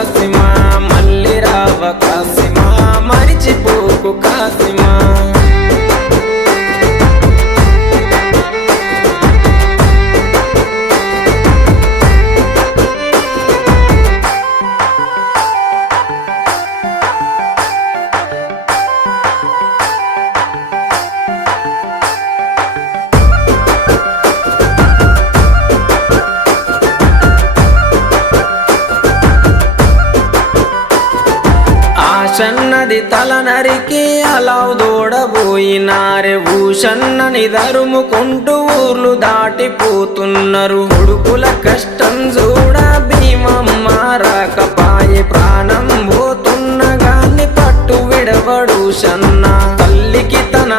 కాసిమా మళ్ళీ రావ కాసిమా మరిచిపోకు కాసిమా. సన్నది తల నరికి అలా దూడబోయినారే. భూషన్నని ధరుముకుంటూ ఊర్లు దాటిపోతున్నారు. కొడుకుల కష్టం చూడ భీమమ్మ రాకపాయే ప్రాణం పోతున్న గాని పట్టు విడవడు సన్న. తల్లికి తన